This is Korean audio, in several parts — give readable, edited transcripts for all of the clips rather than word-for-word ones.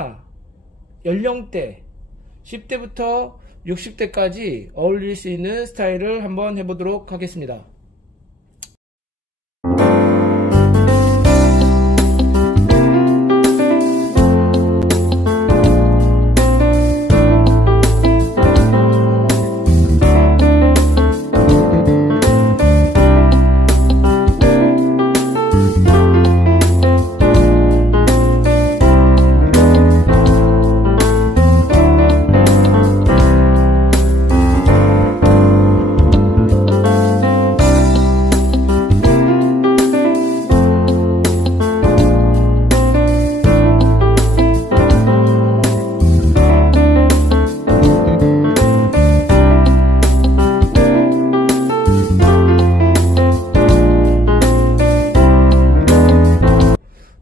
누구나 연령대 10대부터 60대까지 어울릴 수 있는 스타일을 한번 해보도록 하겠습니다.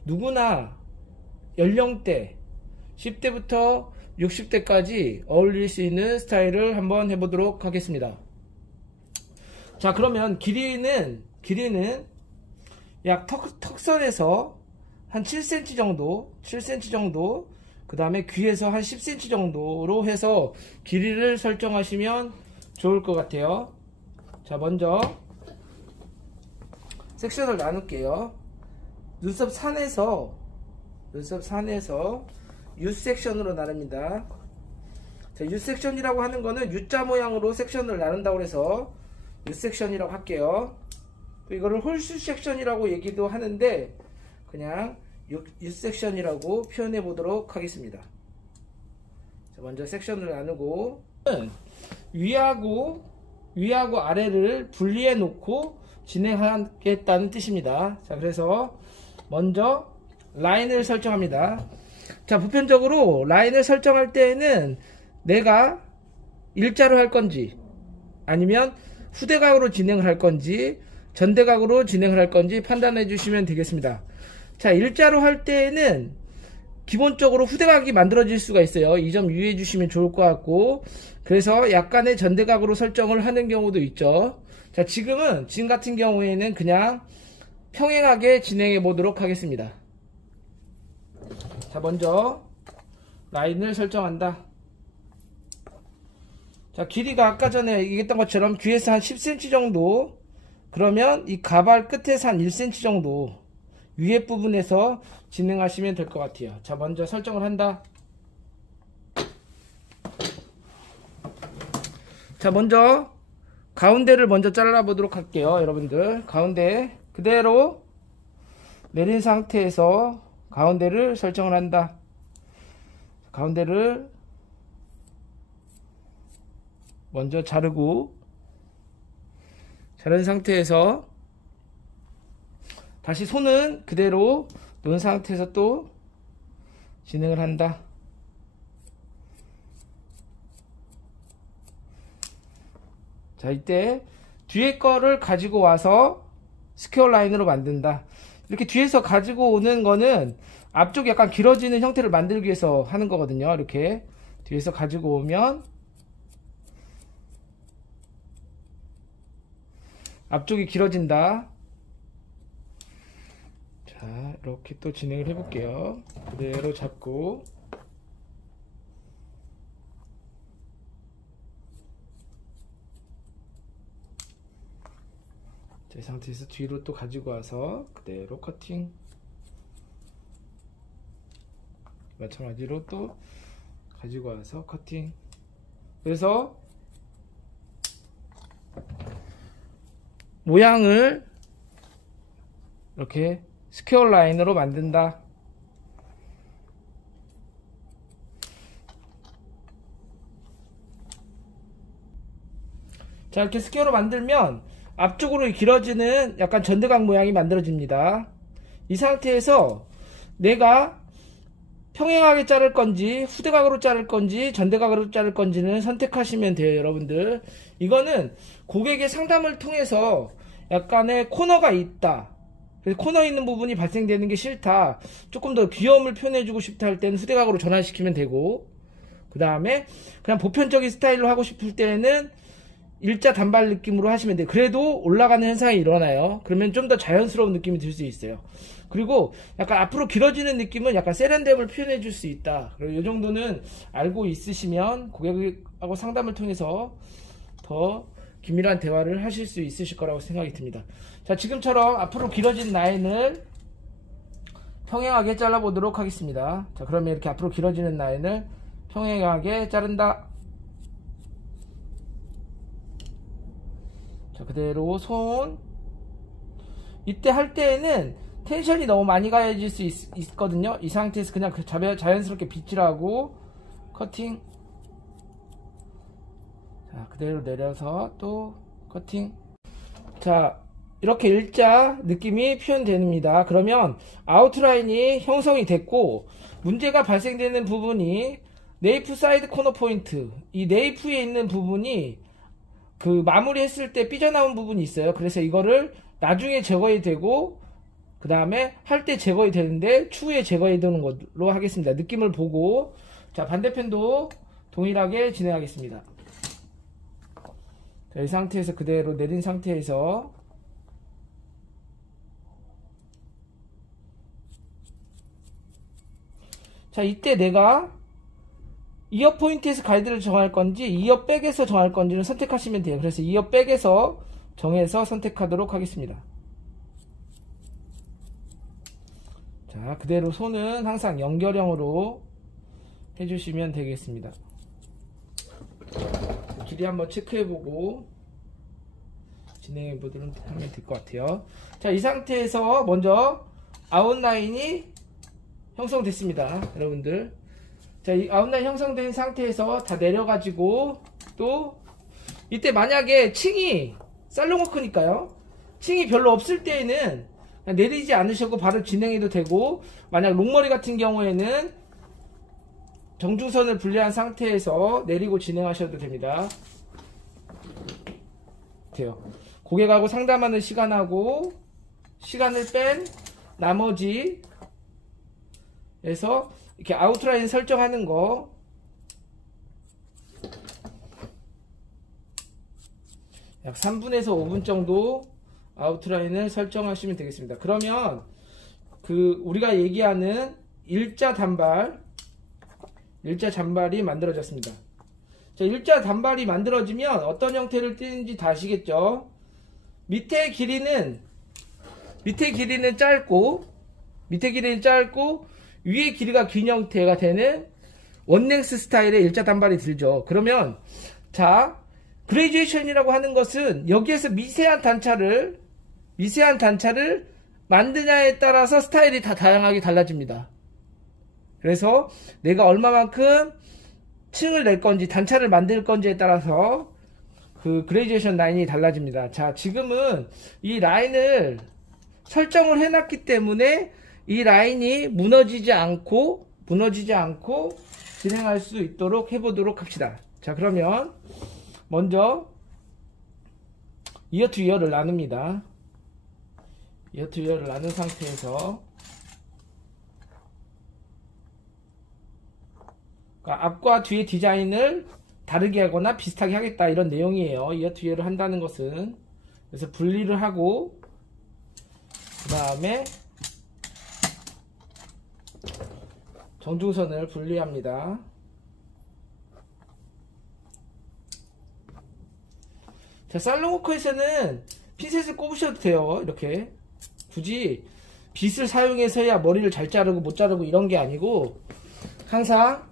누구나 연령대 10대부터 60대까지 어울릴 수 있는 스타일을 한번 해보도록 하겠습니다. 자, 그러면 길이는 약 턱선에서 한 7cm 정도, 그 다음에 귀에서 한 10cm 정도로 해서 길이를 설정하시면 좋을 것 같아요. 자, 먼저 섹션을 나눌게요. 눈썹 산에서 U 섹션으로 나눕니다. 자, U 섹션이라고 하는 거는 U자 모양으로 섹션을 나눈다고 해서 U 섹션이라고 할게요. 또 이거를 홀수 섹션이라고 얘기도 하는데 그냥 U 섹션이라고 표현해 보도록 하겠습니다. 자, 먼저 섹션을 나누고 위하고 아래를 분리해 놓고 진행하겠다는 뜻입니다. 자, 그래서 먼저 라인을 설정합니다. 자, 보편적으로 라인을 설정할 때에는 내가 일자로 할 건지 아니면 후대각으로 진행을 할 건지 전대각으로 진행을 할 건지 판단해 주시면 되겠습니다. 자, 일자로 할 때에는 기본적으로 후대각이 만들어질 수가 있어요. 이 점 유의해 주시면 좋을 것 같고, 그래서 약간의 전대각으로 설정을 하는 경우도 있죠. 자, 지금 같은 경우에는 그냥 평행하게 진행해 보도록 하겠습니다. 자, 먼저 라인을 설정한다. 자, 길이가 아까 전에 얘기했던 것처럼 귀에서 한 10cm 정도, 그러면 이 가발 끝에서 한 1cm 정도 위에 부분에서 진행하시면 될 것 같아요. 자, 먼저 설정을 한다. 자, 먼저 가운데를 먼저 잘라 보도록 할게요. 여러분들, 가운데 그대로 내린 상태에서 가운데를 설정을 한다. 가운데를 먼저 자른 상태에서 다시 손은 그대로 놓은 상태에서 또 진행을 한다. 자, 이때 뒤에 거를 가지고 와서 스퀘어 라인으로 만든다. 이렇게 뒤에서 가지고 오는 거는 앞쪽이 약간 길어지는 형태를 만들기 위해서 하는 거거든요. 이렇게 뒤에서 가지고 오면 앞쪽이 길어진다. 자, 이렇게 또 진행을 해 볼게요. 그대로 잡고 이 상태에서 뒤로 또 가지고 와서 그대로 커팅, 마찬가지로 또 가지고 와서 커팅. 그래서 모양을 이렇게 스퀘어 라인으로 만든다. 자, 이렇게 스퀘어로 만들면 앞쪽으로 길어지는 약간 전대각 모양이 만들어집니다. 이 상태에서 내가 평행하게 자를 건지 후대각으로 자를 건지 전대각으로 자를 건지는 선택하시면 돼요. 여러분들, 이거는 고객의 상담을 통해서 약간의 코너가 있다, 그래서 코너 있는 부분이 발생되는 게 싫다, 조금 더 귀여움을 표현해주고 싶다 할 때는 후대각으로 전환시키면 되고, 그 다음에 그냥 보편적인 스타일로 하고 싶을 때는 일자 단발 느낌으로 하시면 돼요. 그래도 올라가는 현상이 일어나요. 그러면 좀 더 자연스러운 느낌이 들 수 있어요. 그리고 약간 앞으로 길어지는 느낌은 약간 세련됨을 표현해 줄 수 있다. 그리고 이 정도는 알고 있으시면 고객하고 상담을 통해서 더 긴밀한 대화를 하실 수 있으실 거라고 생각이 듭니다. 자, 지금처럼 앞으로 길어진 라인을 평행하게 잘라보도록 하겠습니다. 자, 그러면 이렇게 앞으로 길어지는 라인을 평행하게 자른다. 자, 그대로 손. 이때 할 때에는 텐션이 너무 많이 가해질 수 있거든요. 이 상태에서 그냥 자연스럽게 빗질하고 커팅. 자, 그대로 내려서 또 커팅. 자, 이렇게 일자 느낌이 표현됩니다. 그러면 아웃라인이 형성이 됐고, 문제가 발생되는 부분이 네이프 사이드 코너 포인트, 이 네이프에 있는 부분이 그 마무리 했을 때 삐져나온 부분이 있어요. 그래서 이거를 나중에 제거해야 되고, 그 다음에 할 때 제거해야 되는데 추후에 제거해야 되는 걸로 하겠습니다. 느낌을 보고. 자, 반대편도 동일하게 진행하겠습니다. 자, 이 상태에서 그대로 내린 상태에서 자, 이때 내가 이어 포인트에서 가이드를 정할 건지 이어 백에서 정할 건지를 선택하시면 돼요. 그래서 이어 백에서 정해서 선택하도록 하겠습니다. 자, 그대로 손은 항상 연결형으로 해주시면 되겠습니다. 길이 한번 체크해보고 진행해보도록 하면 될 것 같아요. 자, 이 상태에서 먼저 아웃라인이 형성됐습니다. 여러분들. 자, 이 아웃라인 형성된 상태에서 다 내려가지고 또 이때 만약에 층이 살롱워크니까요. 층이 별로 없을 때에는 내리지 않으시고 바로 진행해도 되고, 만약 롱머리 같은 경우에는 정중선을 분리한 상태에서 내리고 진행하셔도 됩니다. 돼요. 고객하고 상담하는 시간하고 시간을 뺀 나머지 에서 이렇게 아웃라인 설정하는 거 약 3분에서 5분 정도 아웃라인을 설정하시면 되겠습니다. 그러면 그 우리가 얘기하는 일자 단발이 만들어졌습니다. 자, 일자 단발이 만들어지면 어떤 형태를 띠는지 다 아시겠죠? 밑에 길이는 짧고 위에 길이가 긴 형태가 되는 원랭스 스타일의 일자 단발이 들죠. 그러면 자, 그레이제이션이라고 하는 것은 여기에서 미세한 단차를 만드냐에 따라서 스타일이 다 다양하게 달라집니다. 그래서 내가 얼마만큼 층을 낼 건지 단차를 만들 건지에 따라서 그 그레이제이션 라인이 달라집니다. 자, 지금은 이 라인을 설정을 해놨기 때문에 이 라인이 무너지지 않고 진행할 수 있도록 해보도록 합시다. 자, 그러면 먼저 이어 투 이어를 나눕니다. 이어 투 이어를 나눈 상태에서 앞과 뒤의 디자인을 다르게 하거나 비슷하게 하겠다, 이런 내용이에요. 이어 투 이어를 한다는 것은. 그래서 분리를 하고 그 다음에 정중선을 분리합니다. 자, 살롱워크에서는 핀셋을 꼽으셔도 돼요. 이렇게 굳이 빗을 사용해서야 머리를 잘 자르고 못 자르고 이런 게 아니고, 항상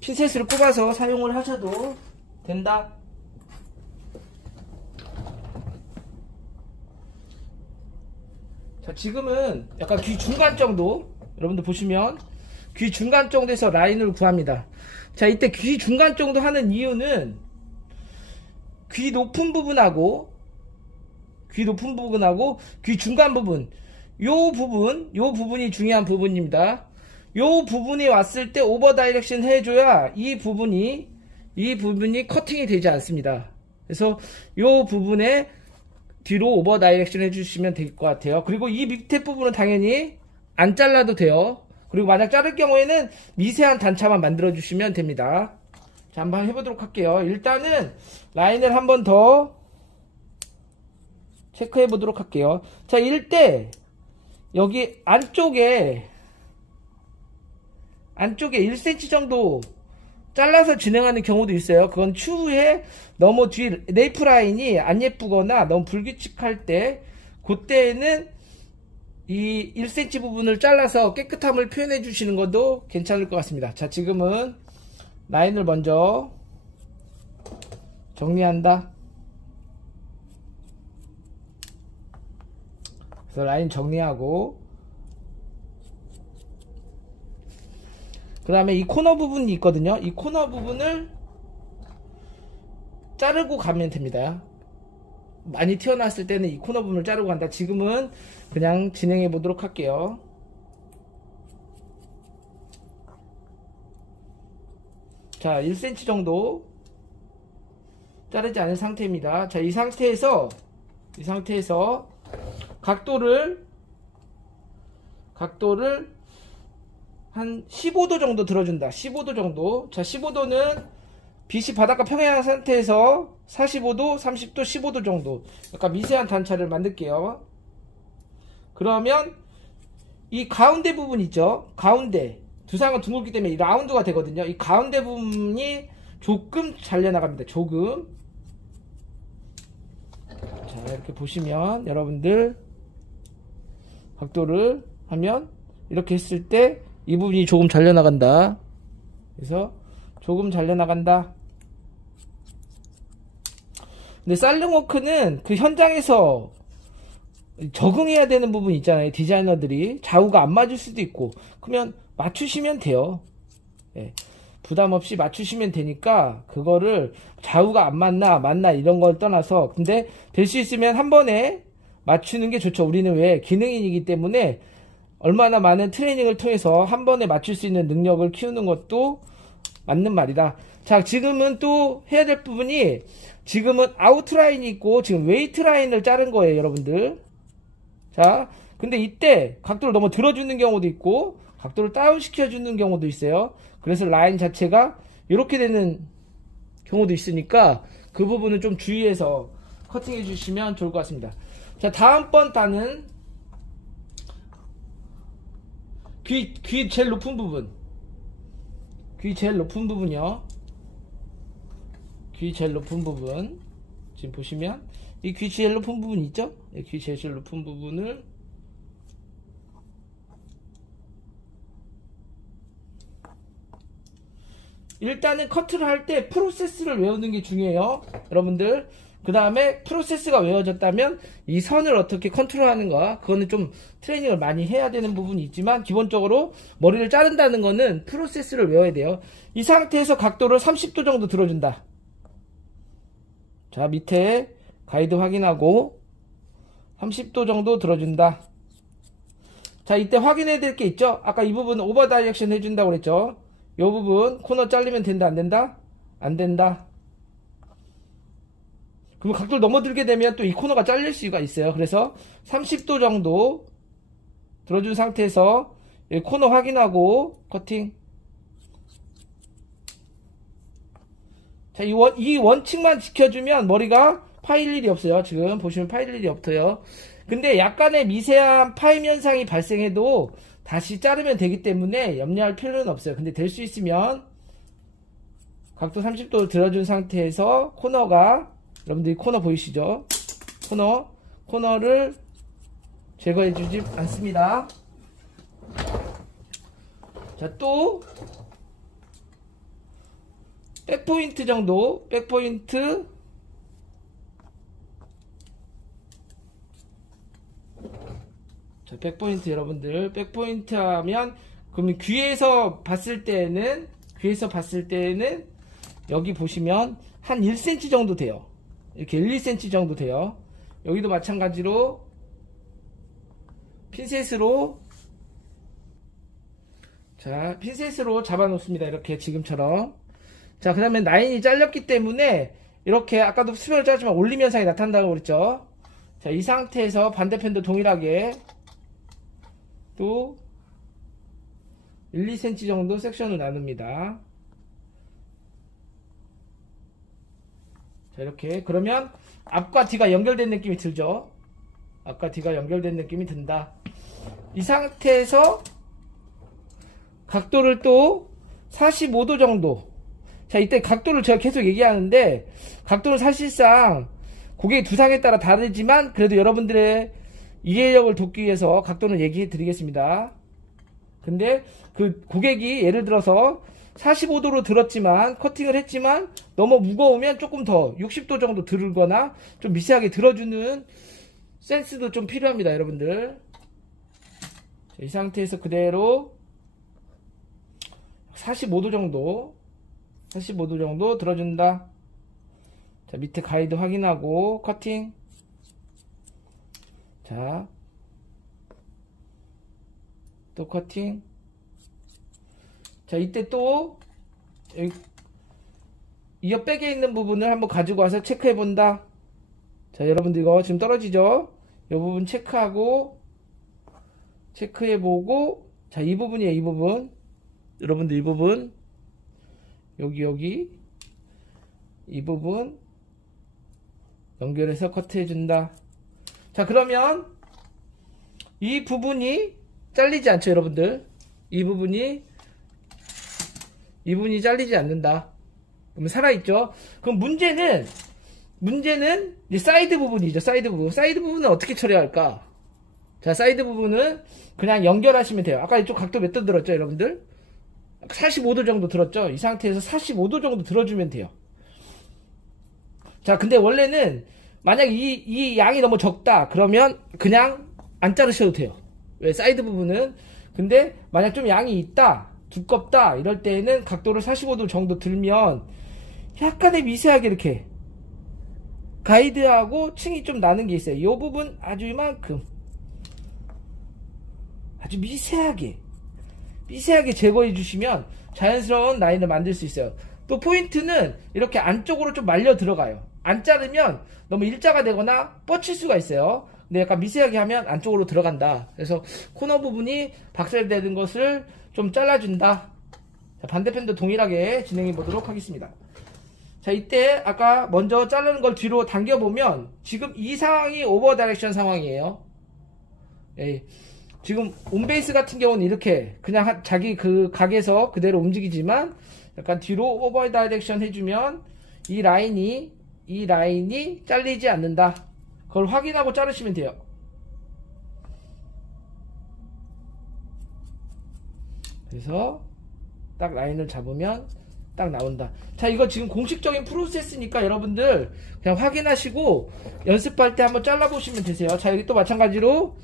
핀셋을 꼽아서 사용을 하셔도 된다. 자, 지금은 약간 귀 중간 정도, 여러분들 보시면 귀 중간 정도에서 라인을 구합니다. 자, 이때 귀 중간 정도 하는 이유는 귀 높은 부분하고 귀 중간 부분, 요 부분이 중요한 부분입니다. 요 부분이 왔을 때 오버 다이렉션 해줘야 이 부분이 커팅이 되지 않습니다. 그래서 요 부분에 뒤로 오버 다이렉션 해주시면 될 것 같아요. 그리고 이 밑에 부분은 당연히 안 잘라도 돼요. 그리고 만약 자를 경우에는 미세한 단차만 만들어 주시면 됩니다. 자, 한번 해보도록 할게요. 일단은 라인을 한번 더 체크해 보도록 할게요. 자, 이럴 때 여기 안쪽에 1cm 정도 잘라서 진행하는 경우도 있어요. 그건 추후에 너무 뒤 네이프 라인이 안 예쁘거나 너무 불규칙할 때, 그때는 이 1cm 부분을 잘라서 깨끗함을 표현해 주시는 것도 괜찮을 것 같습니다. 자, 지금은 라인을 먼저 정리한다. 그래서 라인 정리하고, 그 다음에 이 코너 부분이 있거든요. 이 코너 부분을 자르고 가면 됩니다. 많이 튀어나왔을 때는 이 코너 부분을 자르고 간다. 지금은 그냥 진행해 보도록 할게요. 자, 1cm 정도 자르지 않은 상태입니다. 자, 이 상태에서 각도를 한 15도 정도 들어준다. 15도 정도. 자, 15도는 빛이 바닷가 평행한 상태에서 45도, 30도, 15도 정도. 약간 미세한 단차를 만들게요. 그러면 이 가운데 부분 있죠? 가운데. 두상은 둥글기 때문에 이 라운드가 되거든요. 이 가운데 부분이 조금 잘려나갑니다. 조금. 자, 이렇게 보시면 여러분들 각도를 하면 이렇게 했을 때 이 부분이 조금 잘려나간다. 그래서 조금 잘려나간다. 근데 살롱워크는 그 현장에서 적응해야 되는 부분 있잖아요. 디자이너들이 좌우가 안 맞을 수도 있고, 그러면 맞추시면 돼요. 예, 부담 없이 맞추시면 되니까 그거를 좌우가 안 맞나 이런 걸 떠나서, 근데 될 수 있으면 한 번에 맞추는 게 좋죠. 우리는 왜 기능인이기 때문에 얼마나 많은 트레이닝을 통해서 한 번에 맞출 수 있는 능력을 키우는 것도 맞는 말이다. 자, 지금은 또 해야 될 부분이, 지금은 아웃라인이 있고 지금 웨이트 라인을 자른 거예요, 여러분들. 자, 근데 이때 각도를 너무 들어주는 경우도 있고 각도를 다운 시켜주는 경우도 있어요. 그래서 라인 자체가 이렇게 되는 경우도 있으니까 그 부분은 좀 주의해서 커팅해 주시면 좋을 것 같습니다. 자, 다음번 단은 귀 제일 높은 부분. 귀 제일 높은 부분이요. 귀 제일 높은 부분. 지금 보시면 이 귀 제일 높은 부분 있죠? 귀 제일 높은 부분을 일단은 커트를 할 때 프로세스를 외우는 게 중요해요, 여러분들. 그 다음에 프로세스가 외워졌다면 이 선을 어떻게 컨트롤하는가, 그거는 좀 트레이닝을 많이 해야 되는 부분이 있지만 기본적으로 머리를 자른다는 거는 프로세스를 외워야 돼요. 이 상태에서 각도를 30도 정도 들어준다. 자, 밑에 가이드 확인하고 30도 정도 들어준다. 자, 이때 확인해야 될 게 있죠? 아까 이 부분 오버 다이렉션 해준다고 그랬죠? 이 부분 코너 잘리면 된다, 안 된다? 안 된다. 그러면 각도를 넘어들게 되면 또 이 코너가 잘릴 수가 있어요. 그래서 30도 정도 들어준 상태에서 코너 확인하고 커팅. 자, 이 원칙만 지켜주면 머리가 파일 일이 없어요. 지금 보시면 파일 일이 없어요. 근데 약간의 미세한 파임 현상이 발생해도 다시 자르면 되기 때문에 염려할 필요는 없어요. 근데 될 수 있으면 각도 30도 들어준 상태에서 코너가, 여러분들이 코너 보이시죠? 코너를 제거해 주지 않습니다. 자, 또 백포인트 정도, 백포인트. 자, 백포인트 여러분들, 백포인트 하면, 그러면 귀에서 봤을 때는 여기 보시면 한 1cm 정도 돼요. 이렇게 1, 2cm 정도 돼요. 여기도 마찬가지로 핀셋으로 잡아 놓습니다. 이렇게 지금처럼. 자, 그 다음에 라인이 잘렸기 때문에 이렇게 아까도 수면을 짜지만 올림 현상이 나타난다고 그랬죠. 자, 이 상태에서 반대편도 동일하게 또 1, 2cm 정도 섹션을 나눕니다. 자, 이렇게. 그러면 앞과 뒤가 연결된 느낌이 들죠? 앞과 뒤가 연결된 느낌이 든다. 이 상태에서 각도를 또 45도 정도. 자, 이때 각도를 제가 계속 얘기하는데, 각도는 사실상 고객의 두상에 따라 다르지만, 그래도 여러분들의 이해력을 돕기 위해서 각도는 얘기해 드리겠습니다. 근데 그 고객이 예를 들어서 45도로 들었지만, 커팅을 했지만, 너무 무거우면 조금 더 60도 정도 들거나, 좀 미세하게 들어주는 센스도 좀 필요합니다, 여러분들. 자, 이 상태에서 그대로 45도 정도 들어준다. 자, 밑에 가이드 확인하고 커팅. 자, 또 커팅. 자, 이때 또 여기 이어백에 있는 부분을 한번 가지고 와서 체크해 본다. 자, 여러분들 이거 지금 떨어지죠? 이 부분 체크하고 체크해 보고, 자, 이 부분이에요. 이 부분. 여러분들 이 부분, 여기 이 부분 연결해서 커트해 준다. 자, 그러면 이 부분이 잘리지 않죠, 여러분들. 이 부분이 잘리지 않는다. 그러면 살아있죠. 그럼 문제는 이 사이드 부분이죠. 사이드 부분은 어떻게 처리할까? 자, 사이드 부분은 그냥 연결하시면 돼요. 아까 이쪽 각도 몇 도 들었죠, 여러분들? 45도 정도 들었죠? 이 상태에서 45도 정도 들어주면 돼요. 자, 근데 원래는 만약 이 양이 너무 적다 그러면 그냥 안 자르셔도 돼요. 왜? 사이드 부분은. 근데 만약 좀 양이 있다, 두껍다 이럴 때에는 각도를 45도 정도 들면 약간의 미세하게 이렇게 가이드하고 층이 좀 나는 게 있어요. 이 부분 아주 이만큼, 아주 미세하게 제거해 주시면 자연스러운 라인을 만들 수 있어요. 또 포인트는 이렇게 안쪽으로 좀 말려 들어가요. 안 자르면 너무 일자가 되거나 뻗칠 수가 있어요. 근데 약간 미세하게 하면 안쪽으로 들어간다. 그래서 코너 부분이 박살되는 것을 좀 잘라준다. 자, 반대편도 동일하게 진행해 보도록 하겠습니다. 자, 이때 아까 먼저 자르는 걸 뒤로 당겨보면 지금 이 상황이 오버 다이렉션 상황이에요. 예. 지금 온베이스 같은 경우는 이렇게 그냥 자기 그 각에서 그대로 움직이지만 약간 뒤로 오버 다이렉션 해주면 이 라인이 잘리지 않는다. 그걸 확인하고 자르시면 돼요. 그래서 딱 라인을 잡으면 딱 나온다. 자, 이거 지금 공식적인 프로세스니까 여러분들 그냥 확인하시고 연습할 때 한번 잘라보시면 되세요. 자, 여기 또 마찬가지로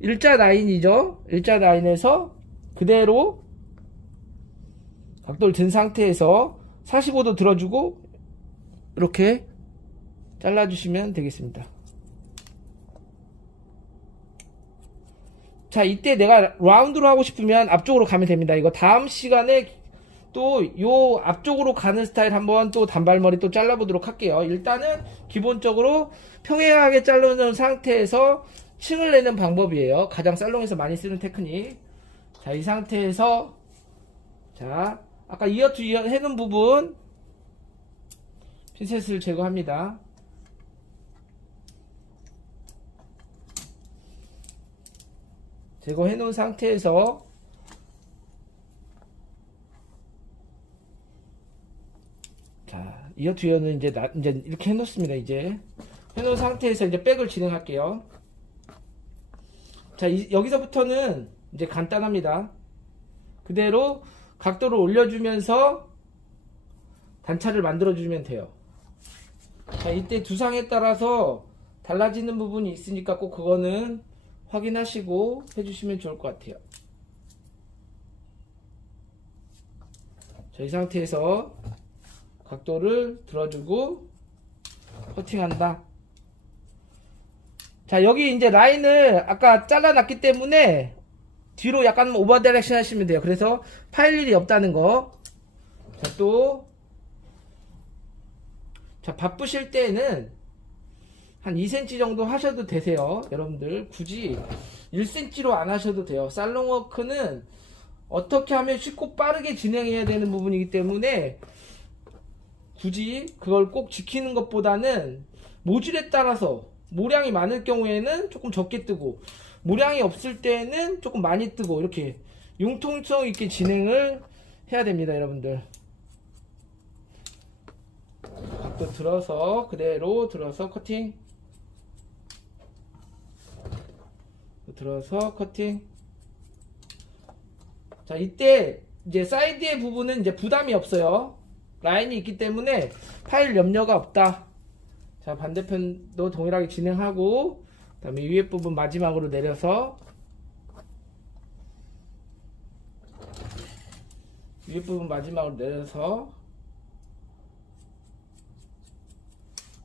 일자 라인이죠. 일자 라인에서 그대로 각도를 든 상태에서 45도 들어주고 이렇게 잘라주시면 되겠습니다. 자, 이때 내가 라운드로 하고 싶으면 앞쪽으로 가면 됩니다. 이거 다음 시간에 또 요 앞쪽으로 가는 스타일 한번 또 단발머리 또 잘라보도록 할게요. 일단은 기본적으로 평행하게 자르는 상태에서 층을 내는 방법이에요. 가장 살롱에서 많이 쓰는 테크닉. 자, 이 상태에서 자, 아까 이어 투 이어 해놓은 부분 핀셋을 제거합니다. 제거해 놓은 상태에서 자, 이어 투 이어는 이제 이렇게 해 놓습니다. 이제 해 놓은 상태에서 이제 백을 진행할게요. 자, 여기서부터는 이제 간단합니다. 그대로 각도를 올려주면서 단차를 만들어주면 돼요. 자, 이때 두상에 따라서 달라지는 부분이 있으니까 꼭 그거는 확인하시고 해주시면 좋을 것 같아요. 자, 이 상태에서 각도를 들어주고 커팅한다. 자, 여기 이제 라인을 아까 잘라놨기 때문에 뒤로 약간 오버 다이렉션 하시면 돼요. 그래서 파일 일이 없다는 거. 자, 또 자, 바쁘실 때는 한 2cm 정도 하셔도 되세요. 여러분들 굳이 1cm로 안 하셔도 돼요. 살롱워크는 어떻게 하면 쉽고 빠르게 진행해야 되는 부분이기 때문에 굳이 그걸 꼭 지키는 것보다는 모듈에 따라서 모량이 많을 경우에는 조금 적게 뜨고 모량이 없을 때는 조금 많이 뜨고 이렇게 융통성 있게 진행을 해야 됩니다, 여러분들. 각도 들어서 그대로 들어서 커팅, 들어서 커팅. 자, 이때 이제 사이드의 부분은 이제 부담이 없어요. 라인이 있기 때문에 파일 염려가 없다. 자, 반대편도 동일하게 진행하고, 그 다음에 위에 부분 마지막으로 내려서 위에 부분 마지막으로 내려서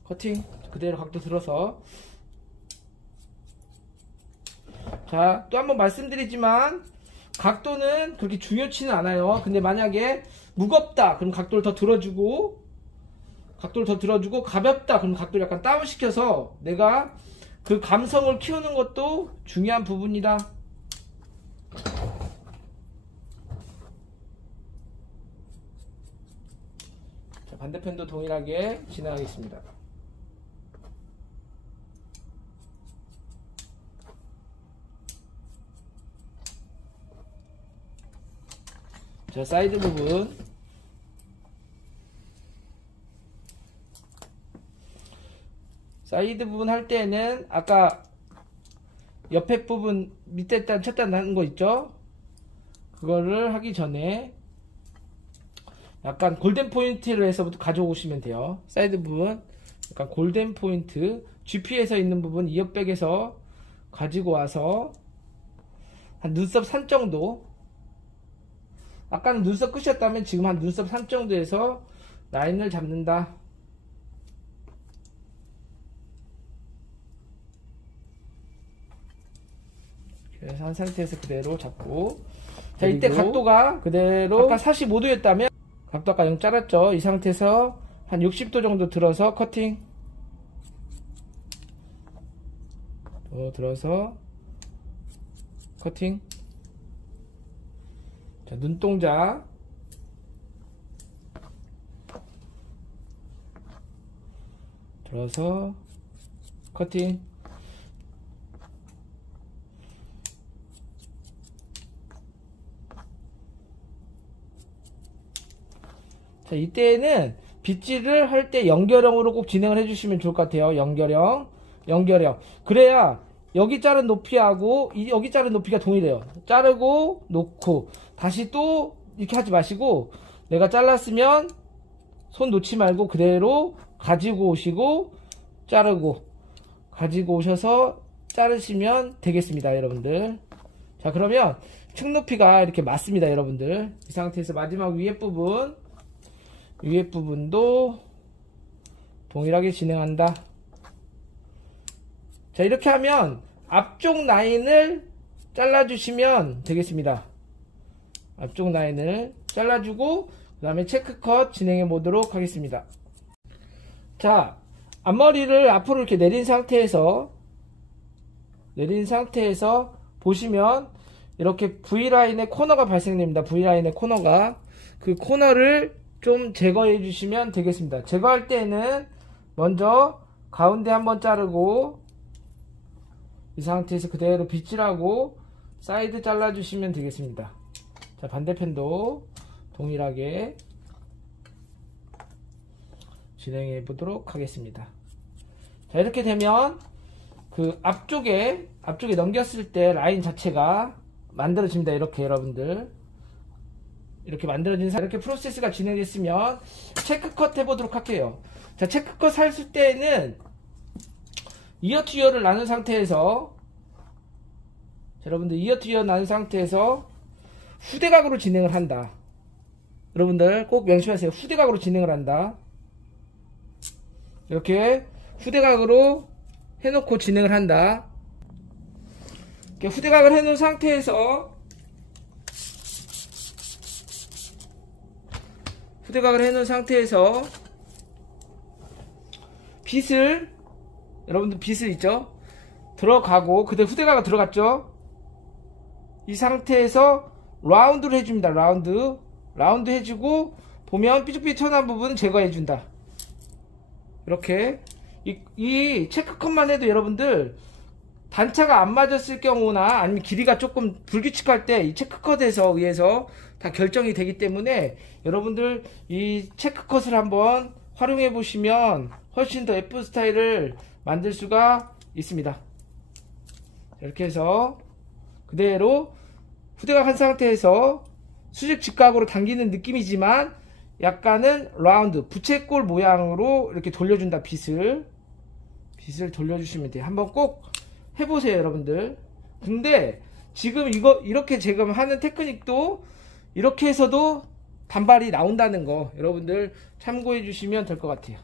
커팅. 그대로 각도 들어서. 자, 또 한번 말씀드리지만 각도는 그렇게 중요치는 않아요. 근데 만약에 무겁다 그럼 각도를 더 들어주고, 가볍다 그럼 각도를 약간 다운 시켜서 내가 그 감성을 키우는 것도 중요한 부분이다. 자, 반대편도 동일하게 진행하겠습니다. 자, 사이드 부분. 사이드 부분 할 때는 아까 옆에 부분 밑에 단 첫 단 하는 거 있죠? 그거를 하기 전에 약간 골든 포인트를 해서부터 가져오시면 돼요. 사이드 부분 약간 골든 포인트, GP에서 있는 부분 2엽백에서 가지고 와서 한 눈썹 산 정도, 아까는 눈썹 끝이었다면 지금 한 눈썹 산 정도에서 라인을 잡는다. 그래서 한 상태에서 그대로 잡고, 자, 이때 각도가 그대로 아까 45도였다면 각도 아까 0 잘랐죠. 이 상태에서 한 60도 정도 들어서 커팅. 들어서 커팅. 자, 눈동자 들어서 커팅. 자, 이때는 빗질을 할 때 연결형으로 꼭 진행을 해주시면 좋을 것 같아요. 연결형. 그래야 여기 자른 높이하고 여기 자른 높이가 동일해요. 자르고 놓고 다시 또 이렇게 하지 마시고, 내가 잘랐으면 손 놓지 말고 그대로 가지고 오시고 자르고 가지고 오셔서 자르시면 되겠습니다, 여러분들. 자, 그러면 층 높이가 이렇게 맞습니다, 여러분들. 이 상태에서 마지막 위에 부분도 동일하게 진행한다. 자, 이렇게 하면 앞쪽 라인을 잘라주시면 되겠습니다. 앞쪽 라인을 잘라주고 그 다음에 체크컷 진행해 보도록 하겠습니다. 자, 앞머리를 앞으로 이렇게 내린 상태에서 보시면 이렇게 V라인의 코너가 발생됩니다. V라인의 코너가, 그 코너를 좀 제거해 주시면 되겠습니다. 제거할 때는 먼저 가운데 한번 자르고 이 상태에서 그대로 빗질하고 사이드 잘라 주시면 되겠습니다. 자, 반대편도 동일하게 진행해 보도록 하겠습니다. 자, 이렇게 되면 그 앞쪽에 넘겼을 때 라인 자체가 만들어집니다. 이렇게 여러분들 이렇게 만들어진 이렇게 프로세스가 진행됐으면 체크컷 해보도록 할게요. 자, 체크컷 했을 때는 이어 투 이어를 나눈 상태에서, 여러분들 이어 투 이어 나눈 상태에서 후대각으로 진행을 한다. 여러분들 꼭 명심하세요. 후대각으로 진행을 한다. 이렇게 후대각으로 해놓고 진행을 한다. 이렇게 후대각을 해놓은 상태에서 빗을, 여러분들 빗을 있죠? 들어가고 그대로 후대각가 들어갔죠? 이 상태에서 라운드를 해줍니다. 라운드 해주고 보면 삐죽삐죽 튀어나온 부분은 제거해 준다. 이렇게 이 체크컷만 해도 여러분들 단차가 안 맞았을 경우나 아니면 길이가 조금 불규칙할 때 이 체크컷에서 의해서 다 결정이 되기 때문에 여러분들 이 체크컷을 한번 활용해 보시면 훨씬 더 예쁜 스타일을 만들 수가 있습니다. 이렇게 해서 그대로 후대각 한 상태에서 수직 직각으로 당기는 느낌이지만 약간은 라운드 부채꼴 모양으로 이렇게 돌려준다. 빗을 돌려주시면 돼요. 한번 꼭 해보세요 여러분들. 근데 지금 이렇게 지금 하는 테크닉도 이렇게 해서도 단발이 나온다는 거 여러분들 참고해 주시면 될 것 같아요.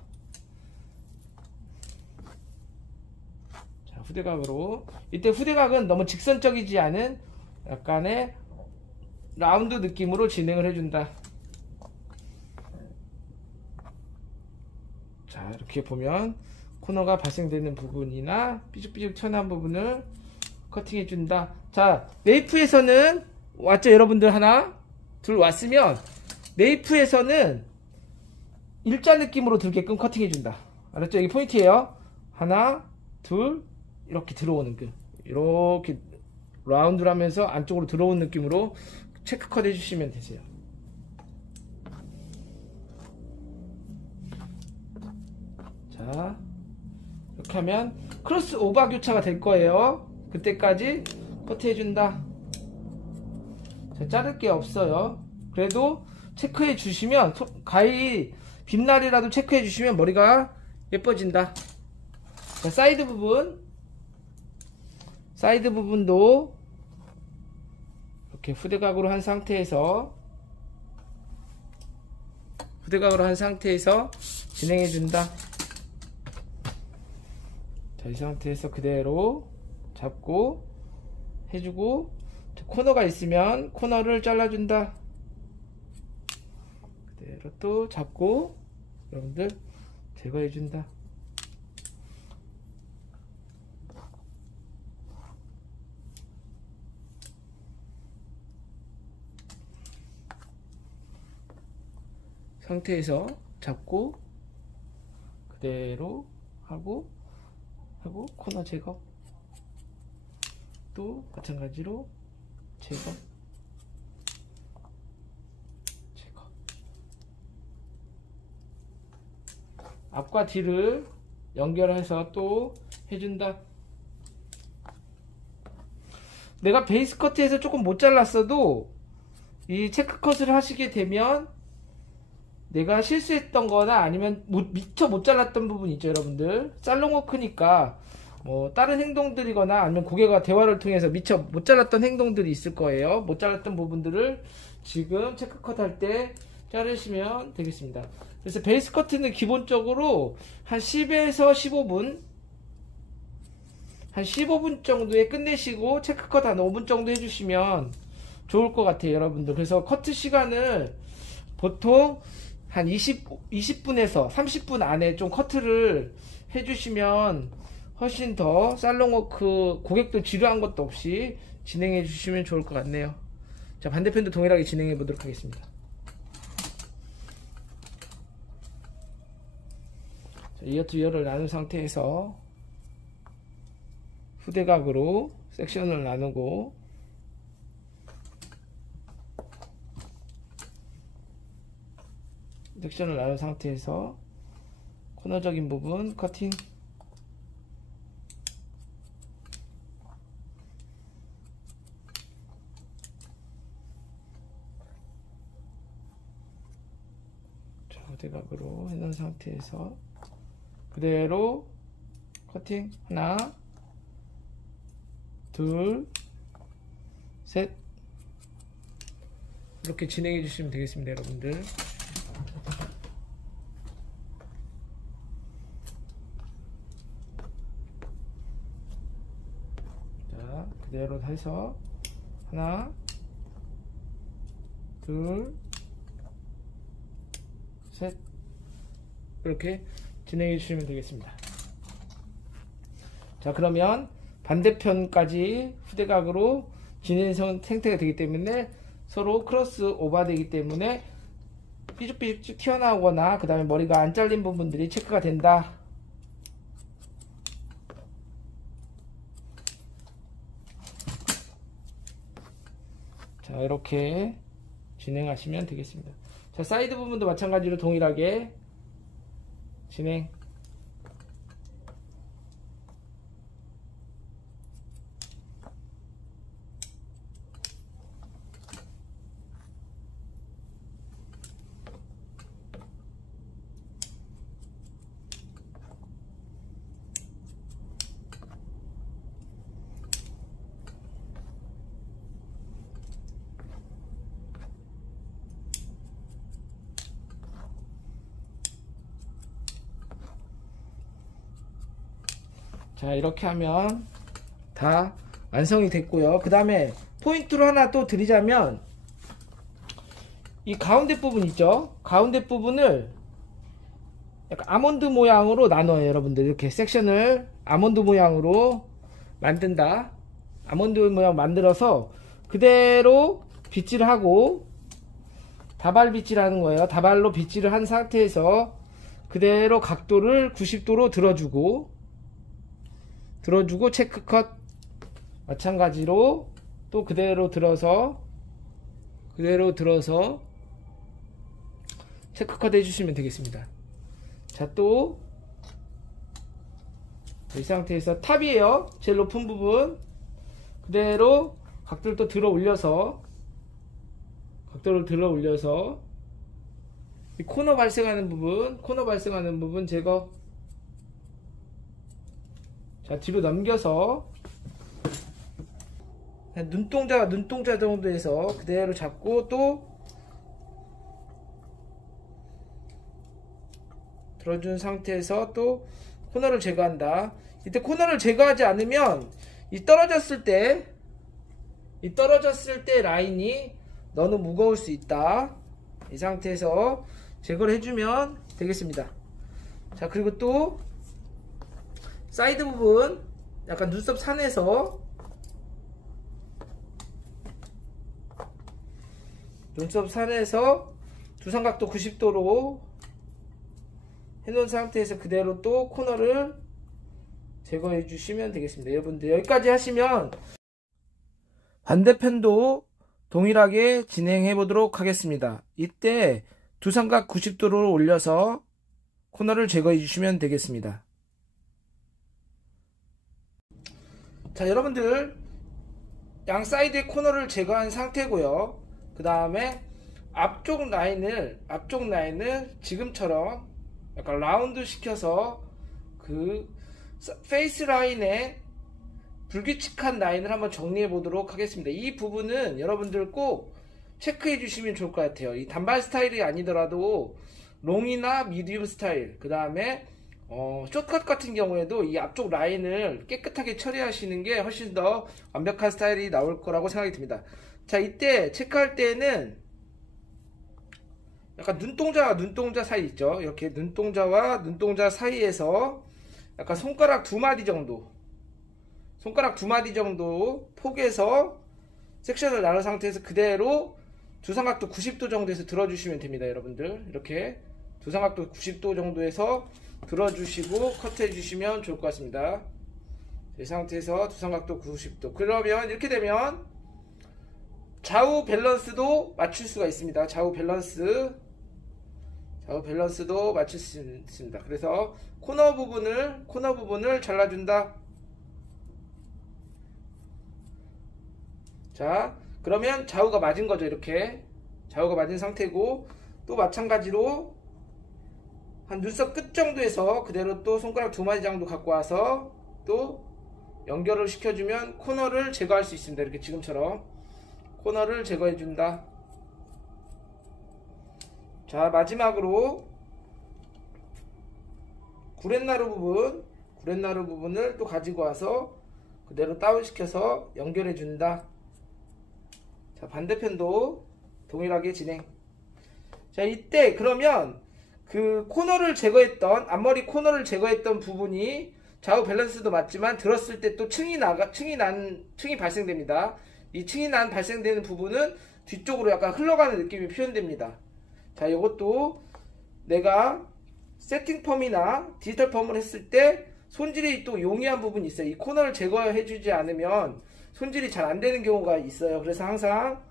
자, 후대각으로 이때 후대각은 너무 직선적이지 않은 약간의 라운드 느낌으로 진행을 해준다. 자, 이렇게 보면 코너가 발생되는 부분이나 삐죽삐죽 튀어나온 부분을 커팅해 준다. 자, 네이프에서는 왔죠 여러분들? 하나 둘 왔으면 네이프에서는 일자 느낌으로 들게끔 커팅해 준다. 알았죠? 이게 포인트예요. 하나 둘 이렇게 들어오는 그 이렇게 라운드를 하면서 안쪽으로 들어온 느낌으로 체크컷 해주시면 되세요. 자, 이렇게 하면 크로스 오버 교차가 될 거예요. 그때까지 커트 해준다. 자, 자를 게 없어요. 그래도 체크해 주시면 가히 빗날이라도 체크해 주시면 머리가 예뻐진다. 자, 사이드 부분도 이렇게 후대각으로 한 상태에서 진행해 준다. 자, 이 상태에서 그대로 잡고 해주고, 코너가 있으면 코너를 잘라준다. 그대로 또 잡고 여러분들 제거해준다. 상태에서 잡고 그대로 하고 코너 제거, 또 마찬가지로 제거. 앞과 뒤를 연결해서 또 해준다. 내가 베이스 커트에서 조금 못 잘랐어도 이 체크 컷을 하시게 되면 내가 실수했던 거나 아니면 미처 못 잘랐던 부분 있죠 여러분들. 살롱 워크니까 뭐 다른 행동들이거나 아니면 고객과 대화를 통해서 미처 못 잘랐던 행동들이 있을 거예요. 못 잘랐던 부분들을 지금 체크 컷 할 때 자르시면 되겠습니다. 그래서 베이스 커트는 기본적으로 한 10에서 15분 한 15분 정도에 끝내시고 체크 컷 한 5분 정도 해주시면 좋을 것 같아요 여러분들. 그래서 커트 시간을 보통 한 20분에서 30분 안에 좀 커트를 해주시면 훨씬 더 살롱워크 고객도 지루한 것도 없이 진행해 주시면 좋을 것 같네요. 자, 반대편도 동일하게 진행해 보도록 하겠습니다. 자, 이어 투 이어를 나눈 상태에서 후대각으로 섹션을 나누고 섹션을 나눈 상태에서 코너적인 부분 커팅, 자, 후대각으로 해놓은 상태에서 그대로 커팅 하나 둘 셋 이렇게 진행해 주시면 되겠습니다 여러분들. 그대로 해서 하나 둘 셋 이렇게 진행해 주시면 되겠습니다. 자, 그러면 반대편까지 후대각으로 진행 상태가 되기 때문에 서로 크로스 오버 되기 때문에 삐죽삐죽 튀어나오거나 그 다음에 머리가 안 잘린 부분들이 체크가 된다. 자, 이렇게 진행하시면 되겠습니다. 자, 사이드 부분도 마찬가지로 동일하게 진행. 자, 이렇게 하면 다 완성이 됐고요. 그 다음에 포인트로 하나 또 드리자면 이 가운데 부분 있죠? 가운데 부분을 약간 아몬드 모양으로 나눠요. 여러분들 이렇게 섹션을 아몬드 모양으로 만든다. 아몬드 모양 만들어서 그대로 빗질을 하고 다발 빗질을 하는 거예요. 다발로 빗질을 한 상태에서 그대로 각도를 90도로 들어주고 체크컷 마찬가지로 또 그대로 들어서 체크컷 해주시면 되겠습니다. 자, 또 이 상태에서 탑이에요. 제일 높은 부분 그대로 각도를 또 각도를 들어 올려서 이 코너 발생하는 부분 제거. 자, 뒤로 넘겨서 눈동자 정도에서 그대로 잡고 또 들어준 상태에서 또 코너를 제거한다. 이때 코너를 제거하지 않으면 이 떨어졌을 때 라인이 너무 무거울 수 있다. 이 상태에서 제거를 해주면 되겠습니다. 자, 그리고 또 사이드 부분 약간 눈썹 산에서 두상각도 90도로 해놓은 상태에서 그대로 또 코너를 제거해 주시면 되겠습니다. 여러분들 여기까지 하시면 반대편도 동일하게 진행해 보도록 하겠습니다. 이때 두상각 90도로 올려서 코너를 제거해 주시면 되겠습니다. 자, 여러분들 양 사이드의 코너를 제거한 상태고요. 그 다음에 앞쪽 라인을 지금처럼 약간 라운드 시켜서 그 페이스 라인에 불규칙한 라인을 한번 정리해 보도록 하겠습니다. 이 부분은 여러분들 꼭 체크해 주시면 좋을 것 같아요. 이 단발 스타일이 아니더라도 롱이나 미디움 스타일, 그 다음에 숏컷 같은 경우에도 이 앞쪽 라인을 깨끗하게 처리하시는 게 훨씬 더 완벽한 스타일이 나올 거라고 생각이 듭니다. 자, 이때 체크할 때는 약간 눈동자와 눈동자 사이 있죠. 이렇게 눈동자와 눈동자 사이에서 약간 손가락 두 마디 정도 폭에서 섹션을 나눈 상태에서 그대로 두상각도 90도 정도에서 들어주시면 됩니다. 여러분들 이렇게 두상각도 90도 정도에서 들어주시고 컷해 주시면 좋을 것 같습니다. 이 상태에서 두상각도 90도. 그러면 이렇게 되면 좌우 밸런스도 맞출 수가 있습니다. 좌우 밸런스도 맞출 수 있습니다. 그래서 코너 부분을 잘라준다. 자, 그러면 좌우가 맞은 거죠. 이렇게 좌우가 맞은 상태고, 또 마찬가지로 한 눈썹 끝 정도에서 그대로 또 손가락 두 마디 정도 갖고 와서 또 연결을 시켜주면 코너를 제거할 수 있습니다. 이렇게 지금처럼 코너를 제거해 준다. 자, 마지막으로 구렛나루 부분을 또 가지고 와서 그대로 다운시켜서 연결해 준다. 자, 반대편도 동일하게 진행. 자, 이때 그러면 그 코너를 제거했던, 앞머리 코너를 제거했던 부분이 좌우 밸런스도 맞지만 들었을 때 또 층이 발생됩니다. 이 층이 발생되는 부분은 뒤쪽으로 약간 흘러가는 느낌이 표현됩니다. 자, 이것도 내가 세팅 펌이나 디지털 펌을 했을 때 손질이 또 용이한 부분이 있어요. 이 코너를 제거해 주지 않으면 손질이 잘 안 되는 경우가 있어요. 그래서 항상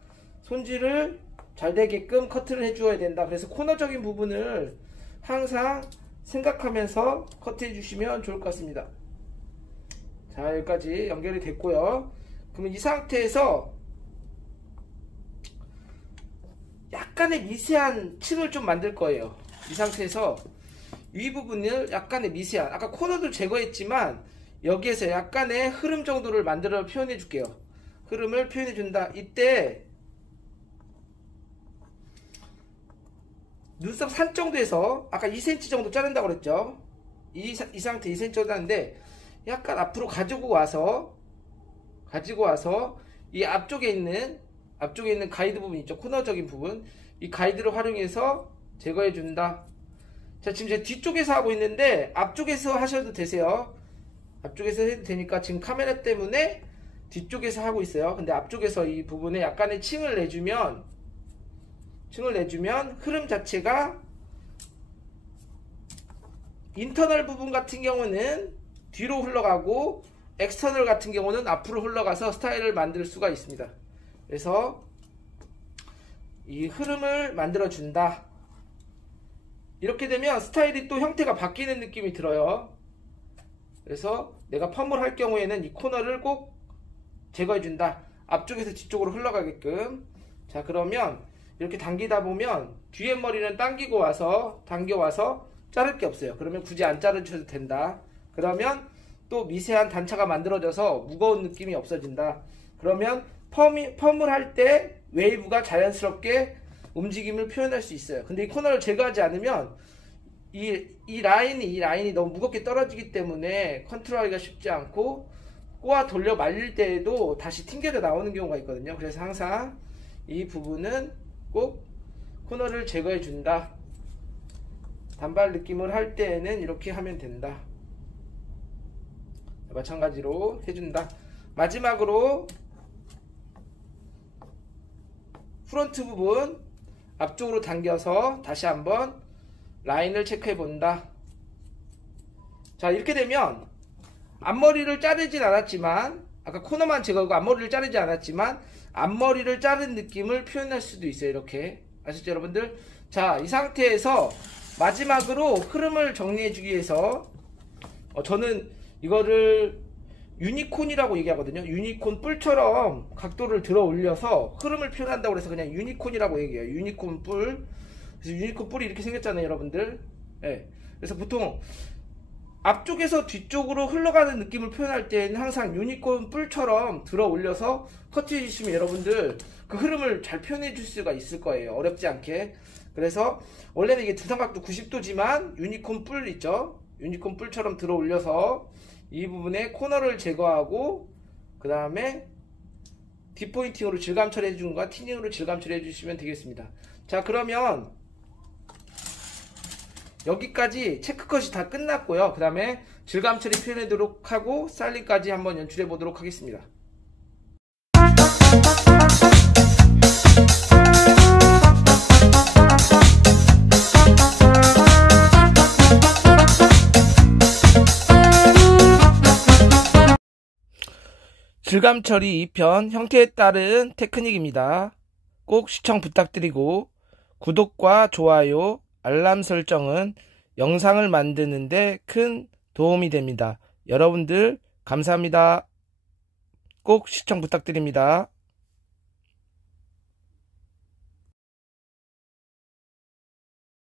손질을 잘 되게끔 커트를 해 주어야 된다. 그래서 코너적인 부분을 항상 생각하면서 커트해 주시면 좋을 것 같습니다. 자, 여기까지 연결이 됐고요. 그러면 이 상태에서 약간의 미세한 층을 좀 만들 거예요. 이 상태에서 이 부분을 약간의 미세한, 아까 코너도 제거했지만 여기에서 약간의 흐름 정도를 만들어 표현해 줄게요. 흐름을 표현해 준다. 이때 눈썹 산 정도에서 아까 2cm 정도 자른다고 그랬죠. 이 상태 2cm 정도 하는데 약간 앞으로 가지고 와서 이 앞쪽에 있는 가이드 부분 있죠. 코너적인 부분, 이 가이드를 활용해서 제거해 준다. 자, 지금 제 뒤쪽에서 하고 있는데 앞쪽에서 하셔도 되세요. 앞쪽에서 해도 되니까 지금 카메라 때문에 뒤쪽에서 하고 있어요. 근데 앞쪽에서 이 부분에 약간의 층을 내주면 흐름 자체가 인터널 부분 같은 경우는 뒤로 흘러가고 엑스터널 같은 경우는 앞으로 흘러가서 스타일을 만들 수가 있습니다. 그래서 이 흐름을 만들어 준다. 이렇게 되면 스타일이 또 형태가 바뀌는 느낌이 들어요. 그래서 내가 펌을 할 경우에는 이 코너를 꼭 제거해 준다. 앞쪽에서 뒤쪽으로 흘러가게끔. 자, 그러면 이렇게 당기다 보면 뒤에 머리는 당겨와서 자를 게 없어요. 그러면 굳이 안 자르셔도 된다. 그러면 또 미세한 단차가 만들어져서 무거운 느낌이 없어진다. 그러면 펌을 할 때 웨이브가 자연스럽게 움직임을 표현할 수 있어요. 근데 이 코너를 제거하지 않으면 이 라인이 너무 무겁게 떨어지기 때문에 컨트롤하기가 쉽지 않고 꼬아 돌려 말릴 때에도 다시 튕겨져 나오는 경우가 있거든요. 그래서 항상 이 부분은 꼭 코너를 제거해 준다. 단발 느낌을 할 때에는 이렇게 하면 된다. 마찬가지로 해준다. 마지막으로 프론트 부분 앞쪽으로 당겨서 다시 한번 라인을 체크해 본다. 자, 이렇게 되면 앞머리를 자르진 않았지만, 아까 코너만 제거하고 앞머리를 자르지 않았지만 앞머리를 자른 느낌을 표현할 수도 있어요. 이렇게 아시죠 여러분들? 자, 이 상태에서 마지막으로 흐름을 정리해 주기 위해서 저는 이거를 유니콘이라고 얘기하거든요. 유니콘 뿔처럼 각도를 들어 올려서 흐름을 표현한다고 해서 그냥 유니콘이라고 얘기해요. 유니콘 뿔. 그래서 유니콘 뿔이 이렇게 생겼잖아요 여러분들. 네. 그래서 보통 앞쪽에서 뒤쪽으로 흘러가는 느낌을 표현할 때는 항상 유니콘 뿔처럼 들어 올려서 커트해 주시면 여러분들 그 흐름을 잘 표현해 줄 수가 있을 거예요. 어렵지 않게. 그래서 원래는 이게 두상각도 90도지만 유니콘 뿔 있죠. 유니콘 뿔처럼 들어 올려서 이 부분에 코너를 제거하고 그 다음에 뒷포인팅으로 질감 처리해 주는 거와 티닝으로 질감 처리해 주시면 되겠습니다. 자, 그러면 여기까지 체크컷이 다 끝났고요. 그 다음에 질감 처리 표현하도록 하고 스타일링까지 한번 연출해 보도록 하겠습니다. 질감 처리 2편 형태에 따른 테크닉입니다. 꼭 시청 부탁드리고 구독과 좋아요, 알람 설정은 영상을 만드는 데 큰 도움이 됩니다. 여러분들 감사합니다. 꼭 시청 부탁드립니다.